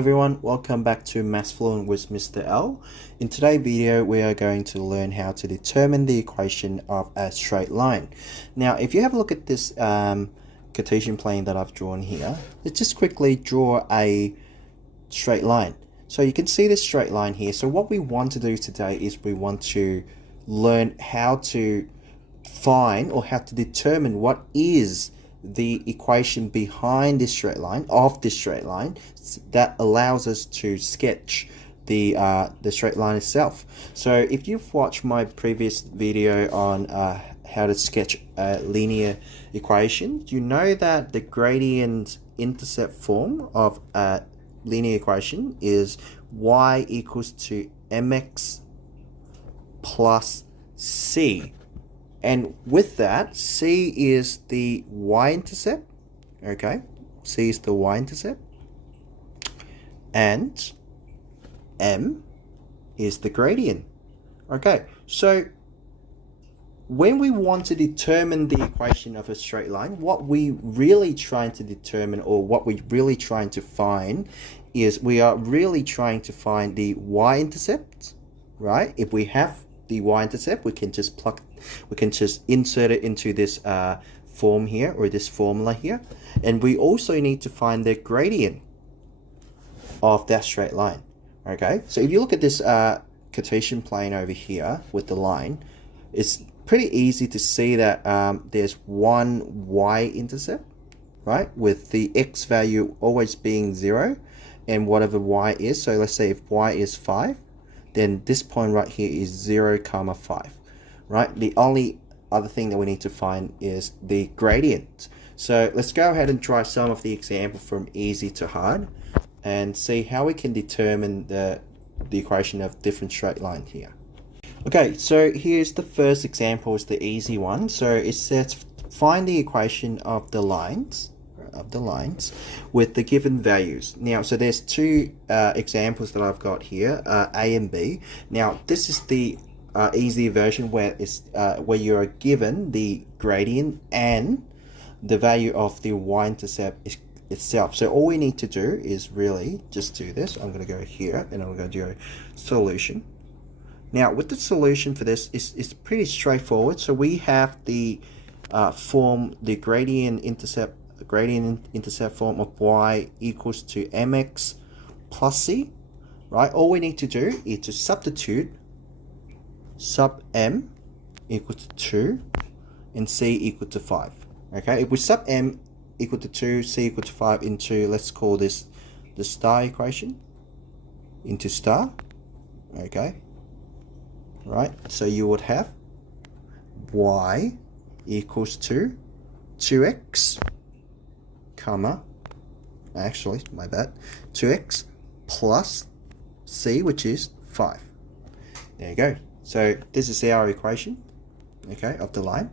Everyone, welcome back to Mathfluence with Mr. L. In today's video, we are going to learn how to determine the equation of a straight line. Now, if you have a look at this Cartesian plane that I've drawn here, let's just quickly draw a straight line. So you can see this straight line here. So what we want to do today is we want to learn how to find or how to determine what is the equation behind this straight line, of this straight line, that allows us to sketch the straight line itself. So if you've watched my previous video on how to sketch a linear equation, you know that the gradient intercept form of a linear equation is y equals to mx plus c. And with that, c is the y-intercept, okay? C is the y-intercept. And m is the gradient. Okay, so when we want to determine the equation of a straight line, what we really trying to determine, or what we really trying to find, is we are really trying to find the y-intercept, right? If we have the y-intercept, we can just insert it into this form here, or this formula here. And we also need to find the gradient of that straight line. Okay, so if you look at this Cartesian plane over here with the line, it's pretty easy to see that there's one y-intercept, right, with the x value always being 0 and whatever y is. So let's say if y is 5, then this point right here is 0, 5, right? The only other thing that we need to find is the gradient. So let's go ahead and try some of the examples from easy to hard and see how we can determine the equation of different straight line here. Okay, so here's the first example, is the easy one. So it says find the equation of the lines with the given values. Now, so there's two examples that I've got here, A and B. Now, this is the easy version where it's where you are given the gradient and the value of the y-intercept itself. So all we need to do is really just do this. I'm going to go here and I'm going to do solution. Now, with the solution for this, it's pretty straightforward. So we have the form, the gradient intercept form of y equals to mx plus c, right? All we need to do is to substitute sub m equal to 2 and c equal to 5. Okay, if we sub m equal to 2, c equal to 5 into, let's call this the star equation, into star, okay, right? So you would have y equals to 2x, comma, actually, my bad, 2x plus c, which is 5. There you go. So this is our equation, okay, of the line,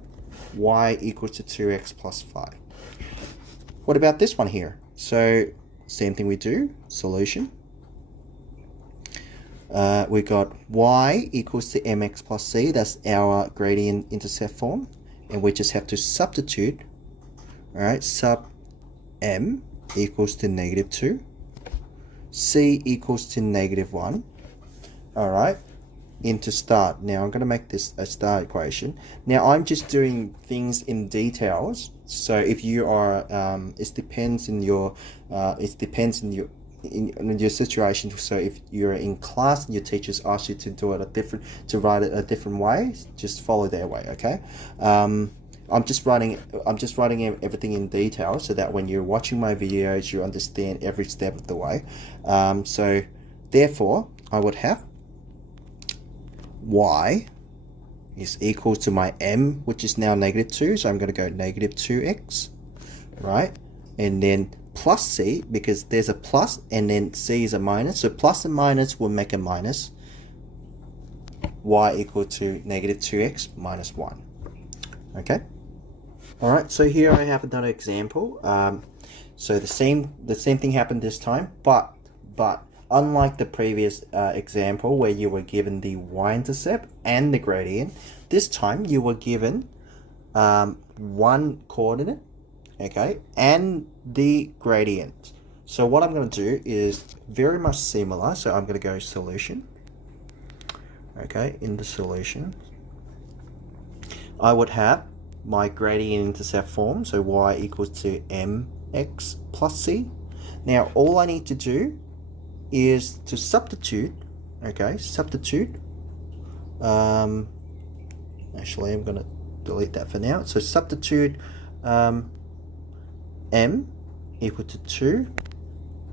y equals to 2x plus 5. What about this one here? So same thing we do, solution. We got y equals to mx plus c, that's our gradient intercept form, and we just have to substitute, all right, sub m equals to -2, c equals to -1, all right, into star. Now I'm going to make this a star equation. Now I'm just doing things in details, so if you are it depends in your in your situation. So if you're in class and your teachers ask you to do it write it a different way, just follow their way, okay? I'm just writing everything in detail so that when you're watching my videos, you understand every step of the way. So therefore, I would have y is equal to my m, which is now -2. So I'm going to go -2x, right? And then plus c, because there's a plus and then c is a minus. So plus and minus will make a minus. Y equal to -2x minus 1. Okay. All right, so here I have another example. So the same thing happened this time, but unlike the previous example where you were given the y-intercept and the gradient, this time you were given one coordinate, okay, and the gradient. So what I'm going to do is very much similar. So I'm going to go solution. Okay, in the solution, I would have my gradient intercept form. So y equals to mx plus c. Now all I need to do is to substitute. Okay, substitute. Actually, I'm going to delete that for now. So substitute m equal to 2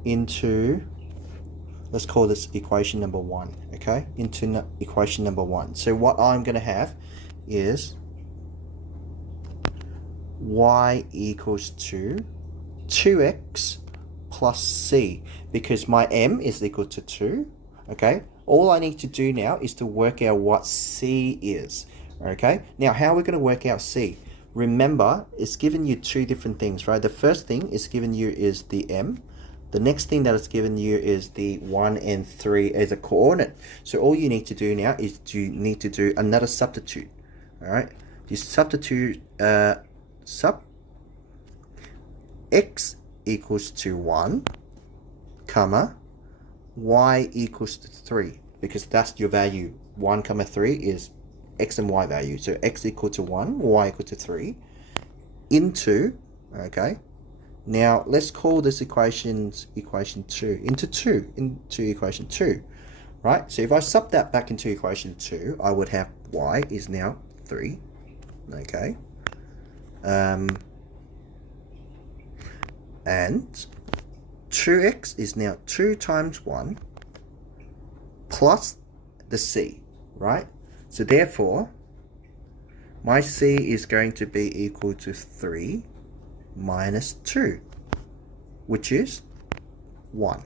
into, let's call this equation number 1, okay, into equation number 1. So what I'm going to have is y equals to 2x plus c, because my m is equal to 2, okay. All I need to do now is to work out what c is, okay. Now how are we going to work out c? Remember, it's given you two different things, right? The first thing it's given you is the m. The next thing that it's given you is the 1 and 3 as a coordinate. So all you need to do now is you need to do another substitute. All right, you substitute x equals to 1, comma, y equals to 3, because that's your value. 1 comma 3 is x and y value. So x equal to 1, y equal to 3, into, okay. Now let's call this equation 2, into equation 2, right? So if I sub that back into equation 2, I would have y is now 3, okay. And 2x is now 2 times 1 plus the c, right? So therefore, my c is going to be equal to 3 minus 2, which is 1.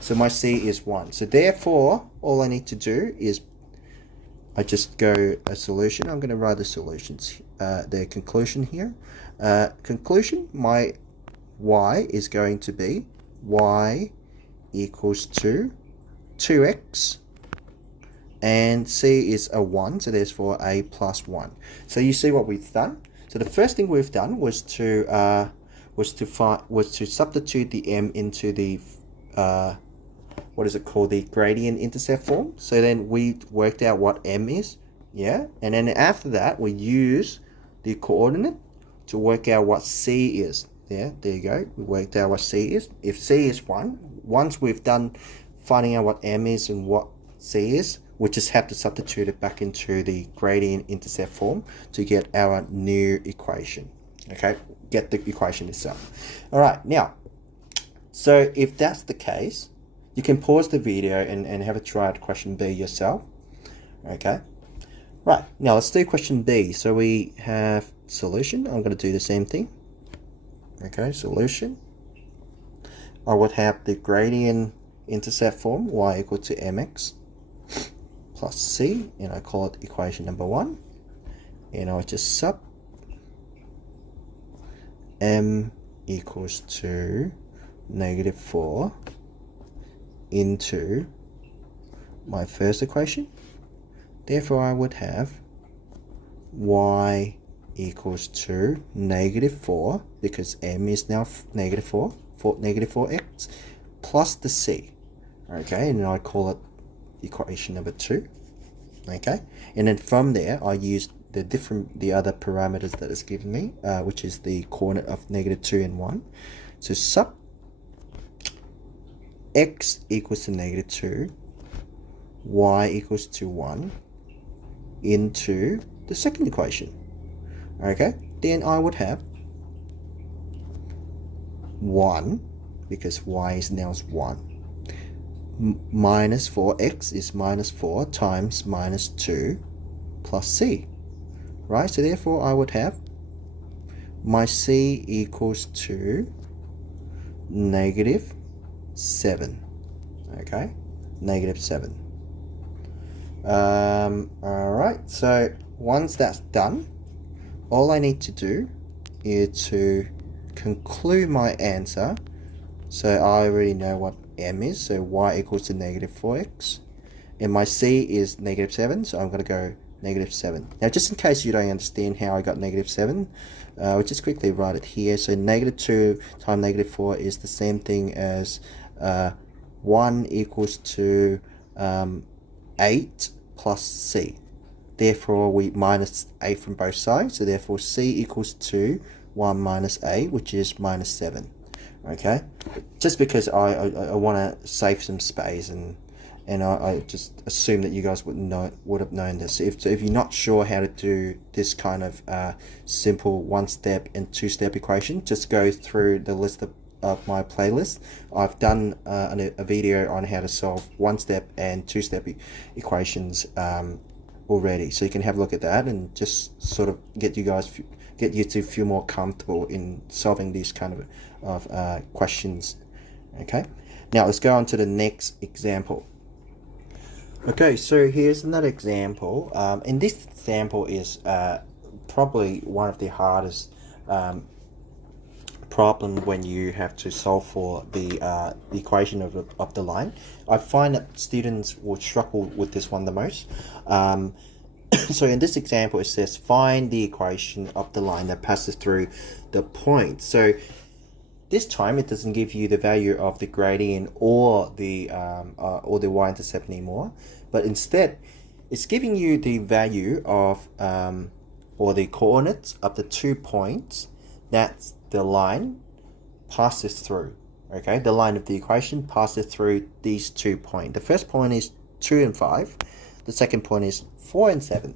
So my c is 1. So therefore, all I need to do is I just go a solution. I'm going to write the solutions, the conclusion here. Conclusion, my y is going to be y equals to 2x, and c is a 1, so therefore a plus 1. So you see what we've done. So the first thing we've done was to substitute the m into the what is it called, the gradient intercept form. So then we worked out what m is, yeah, and then after that we use the coordinate to work out what c is. Yeah, there you go. We worked out what c is. If c is 1, once we've done finding out what m is and what c is, we just have to substitute it back into the gradient intercept form to get our new equation. Okay, get the equation itself. All right, now, so if that's the case, you can pause the video and have a try at question B yourself. Okay, right, now let's do question B. So we have solution. I'm going to do the same thing. Okay, solution. I would have the gradient intercept form, y equal to mx plus c, and I call it equation number 1, and I'll just sub m equals to -4 into my first equation. Therefore I would have y equals to -4, because m is now -4, for -4x, plus the c, okay, and I call it equation number 2, okay. And then from there I use the other parameters that it's given me, which is the coordinate of -2 and 1. So sub x equals to -2, y equals to 1 into the second equation, okay. Then I would have 1, because y is now 1, minus 4x is -4 times -2 plus c, right? So therefore I would have my c equals to -7, okay, -7. All right, so once that's done, all I need to do is to conclude my answer. So I already know what m is, so y equals to -4x, and my c is -7, so I'm going to go -7. Now, just in case you don't understand how I got -7, we'll just quickly write it here. So -2 times -4 is the same thing as 1 equals to 8 plus c. Therefore, we minus a from both sides. So therefore, c equals to 1 minus a, which is -7. Okay, just because I want to save some space, and I just assume that you guys would have known this. So if you're not sure how to do this kind of simple one-step and two-step equation, just go through the list of my playlist. I've done a video on how to solve one-step and two-step equations already, so you can have a look at that and just sort of get you to feel more comfortable in solving these kind of questions. Okay, now let's go on to the next example. Okay, so here's another example, and this example is probably one of the hardest problem when you have to solve for the equation of the line. I find that students will struggle with this one the most. So in this example, it says find the equation of the line that passes through the point. So this time it doesn't give you the value of the gradient or the y-intercept anymore, but instead it's giving you the value of or the coordinates of the 2 points that the line passes through. Okay, the line of the equation passes through these 2 points. The first point is 2 and 5. The second point is 4 and 7.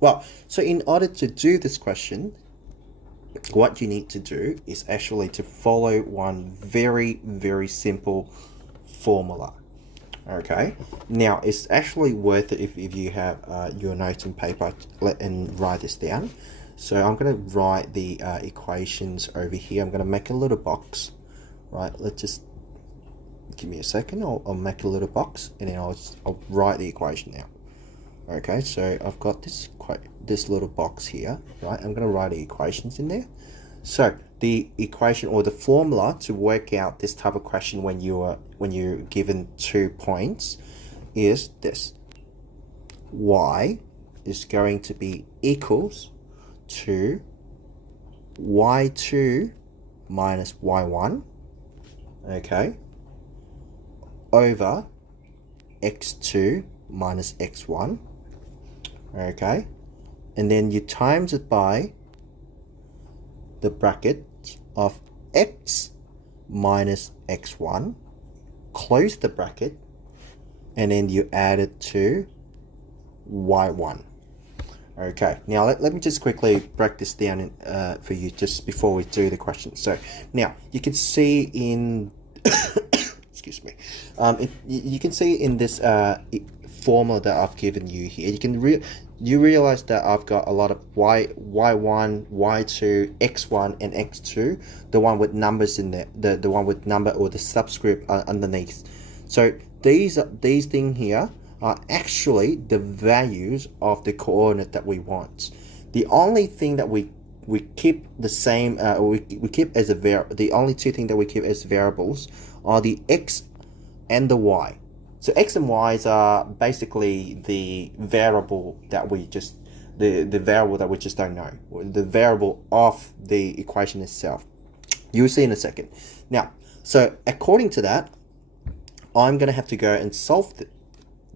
Well, so in order to do this question, what you need to do is actually to follow one very, very simple formula. Okay, now it's actually worth it if you have your notes and paper and write this down. So I'm going to write the equations over here. I'm going to make a little box. Right, let's just give me a second. I'll make a little box, and then I'll write the equation now. Okay, so I've got this little box here. Right, I'm going to write the equations in there. So the equation or the formula to work out this type of question when you're given 2 points is this: y is going to be equals to y2 minus y1, okay, over x2 minus x1, okay, and then you times it by the bracket of x minus x1, close the bracket, and then you add it to y1. Okay, now let me just quickly break this down for you just before we do the question. So now you can see in excuse me, you can see in this formula that I've given you here, you realize that I've got a lot of y1, y2, x1, and x2, the one with numbers in there, the one with number or the subscript underneath. So these things here are actually the values of the coordinate that we want. The only thing that we keep the same, we keep as the only two things that we keep as variables are the x and the y. So x and y's are basically the variable that we just the variable that we just don't know, the variable of the equation itself. You'll see in a second. Now, so according to that, I'm going to have to go and solve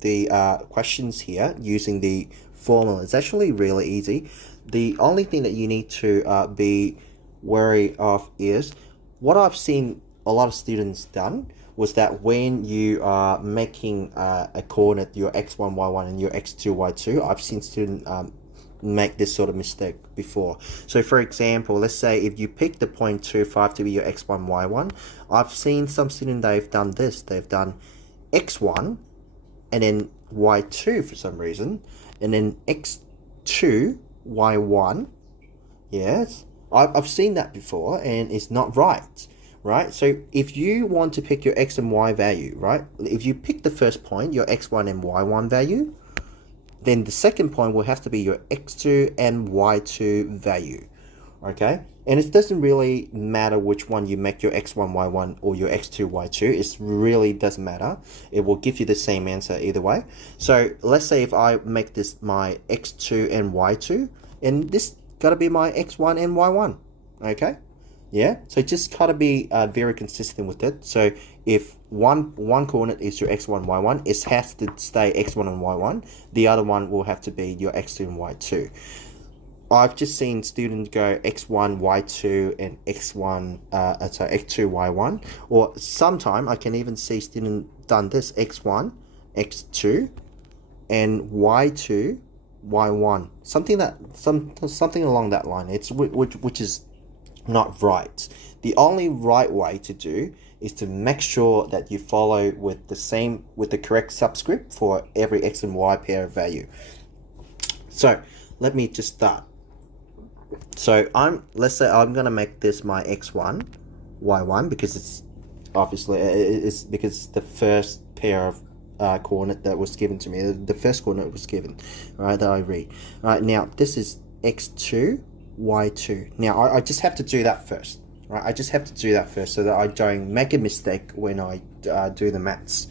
the questions here using the formula. It's actually really easy. The only thing that you need to be wary of is what I've seen a lot of students done was that when you are making a coordinate, your x1, y1, and your x2, y2, I've seen students make this sort of mistake before. So for example, let's say if you pick the point 2, 5 to be your x1, y1, I've seen some students, they've done this. They've done x1 and then y2 for some reason, and then x2, y1. Yes, I've seen that before, and it's not right. Right, so if you want to pick your x and y value, right, if you pick the first point, your x1 and y1 value, then the second point will have to be your x2 and y2 value. Okay, and it doesn't really matter which one you make your x1 y1 or your x2 y2. It really doesn't matter. It will give you the same answer either way. So let's say if I make this my x2 and y2, and this gotta be my x1 and y1. Okay, yeah, so just gotta be very consistent with it. So if one coordinate is your x1 y1, it has to stay x1 and y1. The other one will have to be your x2 and y2. I've just seen students go x1, y2, and x1, x2, y1. Or sometime I can even see students done this x1, x2, and y2, y1. Something along that line. It's which is not right. The only right way to do is to make sure that you follow with the correct subscript for every x and y pair of value. So let me just start. So let's say I'm gonna make this my x1, y1 because it's obviously because it's the first pair of coordinate that was given to me. The first coordinate was given, right? That I read. All right, now this is x2, y2. Now I just have to do that first, right? I just have to do that first so that I don't make a mistake when I do the maths,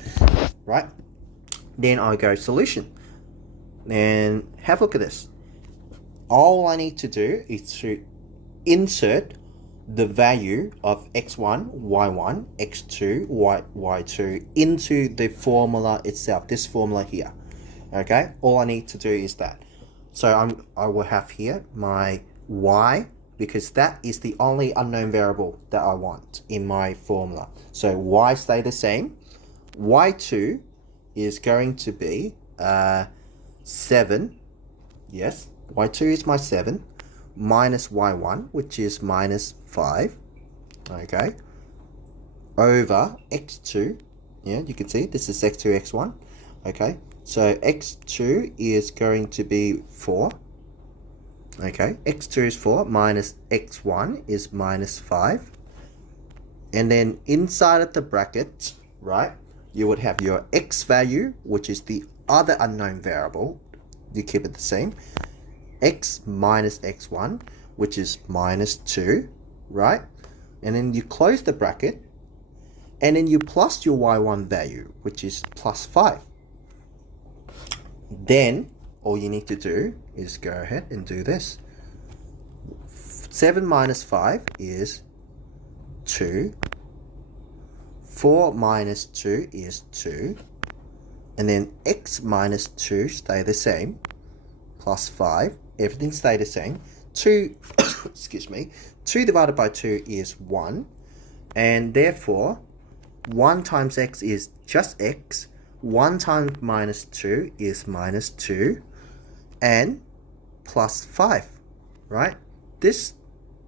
right? Then I go solution, and have a look at this. All I need to do is to insert the value of x1, y1, x2, y2 into the formula itself, this formula here. Okay, all I need to do is that. So I will have here my y, because that is the only unknown variable that I want in my formula. So y stay the same. Y2 is going to be 7, yes. Y2 is my 7, minus y1, which is minus 5, okay, over x2, yeah, you can see this is x2, x1, okay, so x2 is going to be 4, okay, x2 is 4, minus x1 is minus 5, and then inside of the bracket, right, you would have your x value, which is the other unknown variable, you keep it the same, x minus x1, which is minus 2, right? And then you close the bracket, and then you plus your y1 value, which is plus 5. Then all you need to do is go ahead and do this. 7 minus 5 is 2. 4 minus 2 is 2. And then x minus 2 stay the same, plus 5. Everything stay the same. 2, excuse me, 2 divided by 2 is 1. And therefore, 1 times x is just x. 1 times minus 2 is minus 2. And plus 5, right? This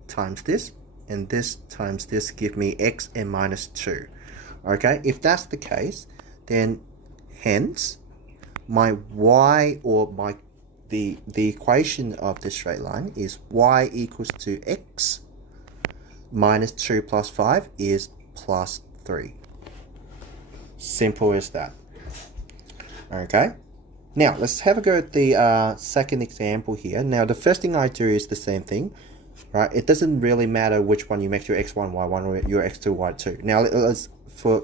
times this, and this times this give me x and minus 2. Okay, if that's the case, then hence my y, or my the equation of the straight line is y equals to x minus 2 plus 5 is plus 3. Simple as that. Okay, now let's have a go at the second example here. Now the first thing I do is the same thing, right? It doesn't really matter which one you make your x1, y1 or your x2, y2. Now let's for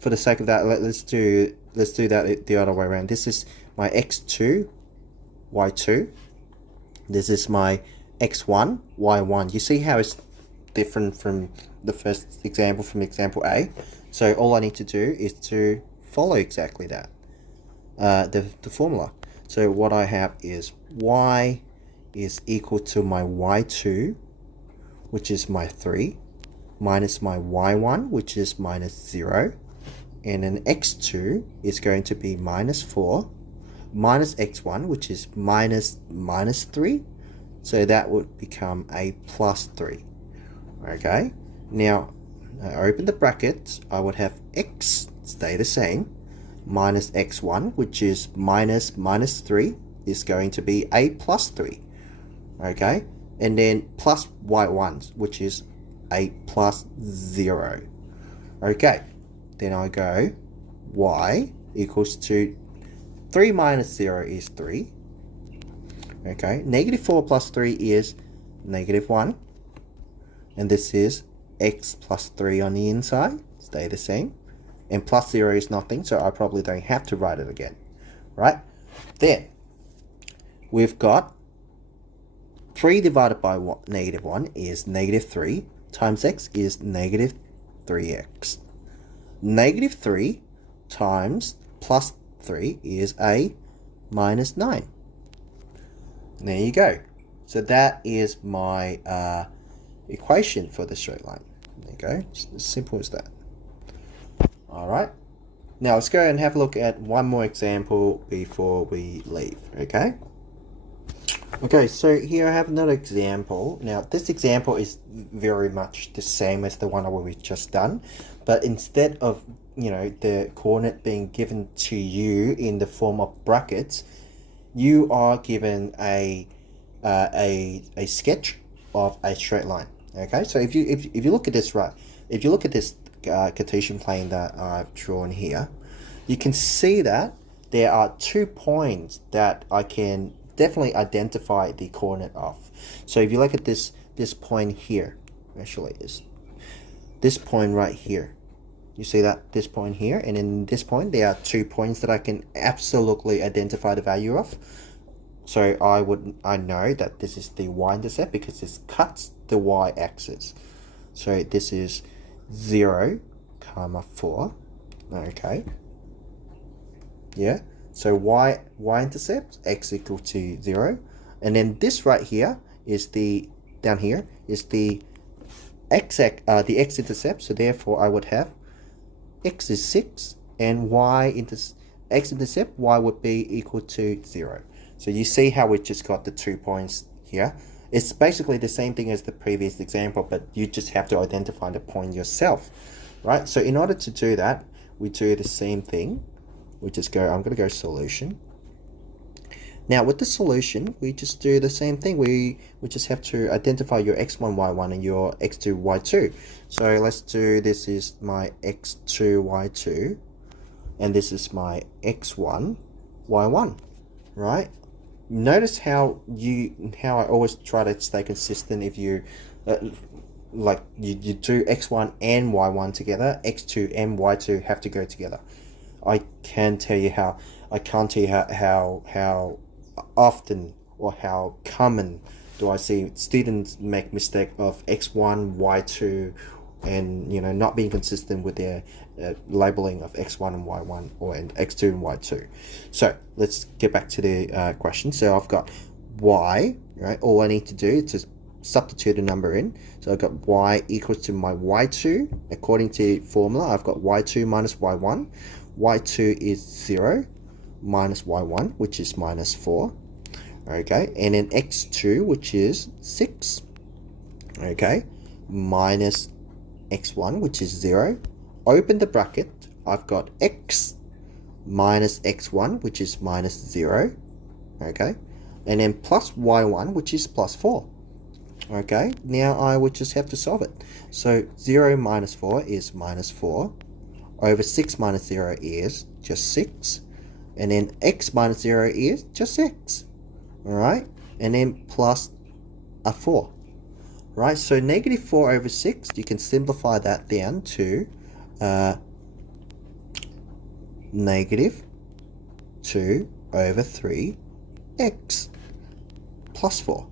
the sake of that, let's do that the other way around. This is my x2, y2. This is my x1, y1. You see how it's different from the first example, from example A? So all I need to do is to follow exactly that, the formula. So what I have is y is equal to my y2, which is my 3, minus my y1, which is minus 0, and then x2 is going to be minus 4, minus x1, which is minus 3, so that would become a plus 3. Okay, now I open the brackets, I would have x stay the same, minus x1, which is minus 3, is going to be a plus 3. Okay, and then plus y1, which is a plus 0. Okay, then I go y equals to 3 minus 0 is 3. Okay, negative 4 plus 3 is -1. And this is x plus 3 on the inside. Stay the same. And plus 0 is nothing, so I probably don't have to write it again. Right? Then, we've got 3 divided by -1 is -3 times x is -3x. -3 times plus 3 is a -9. There you go. So that is my equation for the straight line. There you go. It's as simple as that. Alright. Now let's go and have a look at one more example before we leave. Okay? Okay, so here I have another example. Now this example is very much the same as the one that we've just done, but instead of, you know, the coordinate being given to you in the form of brackets, you are given a sketch of a straight line. Okay, so if you look at this, right, if you look at this Cartesian plane that I've drawn here, you can see that there are 2 points that I can definitely identify the coordinate of. So if you look at this point here, actually is this point right here. You see that this point here, and in this point there are 2 points that I can absolutely identify the value of. So I know that this is the y-intercept because this cuts the y-axis. So this is 0, 4. Okay. Yeah. So y-intercept x equal to 0, and then this right here is the down here is the x-intercept. So therefore I would have x is 6 and x-intercept y would be equal to 0. So you see how we just got the 2 points here. It's basically the same thing as the previous example, but you just have to identify the point yourself, right? So in order to do that, we do the same thing. We just go, I'm going to go solution. Now with the solution, we just do the same thing. We just have to identify your x1, y1 and your x2, y2. So let's do, this is my x2, y2, and this is my x1, y1, right? Notice how I always try to stay consistent. If you like you do x1 and y1 together, x2 and y2 have to go together. I can't tell you how often or how common do I see students make mistake of x1, y2, and you know, not being consistent with their labeling of x1 and y1 or x2 and y2. So let's get back to the question. So I've got y, right? All I need to do is just substitute a number in. So I've got y equals to my y2. According to formula, I've got y2 minus y1. y2 is 0 minus y1, which is minus 4. Okay, and then x2, which is 6. Okay, minus x1, which is 0. Open the bracket. I've got x minus x1, which is minus 0. Okay, and then plus y1, which is plus 4. Okay, now I would just have to solve it. So 0 minus 4 is minus 4. Over 6 minus 0 is just 6. And then x minus 0 is just 6. Alright, and then plus a 4. Right, so negative 4 over 6, you can simplify that down to negative 2 over 3x plus 4.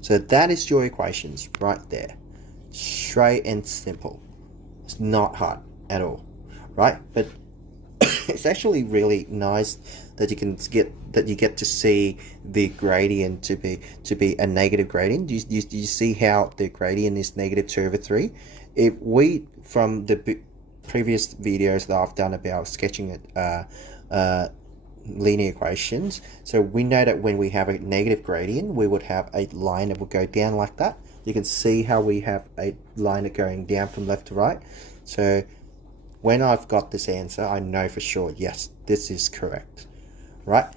So that is your equations right there. Straight and simple. It's not hard at all, right? But it's actually really nice that you get to see the gradient to be a negative gradient. Do you see how the gradient is negative 2 over 3? If we, from the previous videos that I've done about sketching linear equations, so we know that when we have a negative gradient, we would have a line that would go down like that. You can see how we have a line going down from left to right. So when I've got this answer, I know for sure, yes, this is correct, right?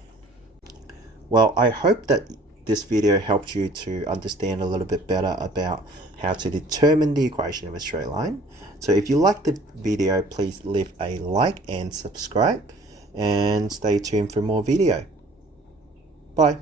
Well, I hope that this video helped you to understand a little bit better about how to determine the equation of a straight line. So if you liked the video, please leave a like and subscribe, and stay tuned for more video. Bye.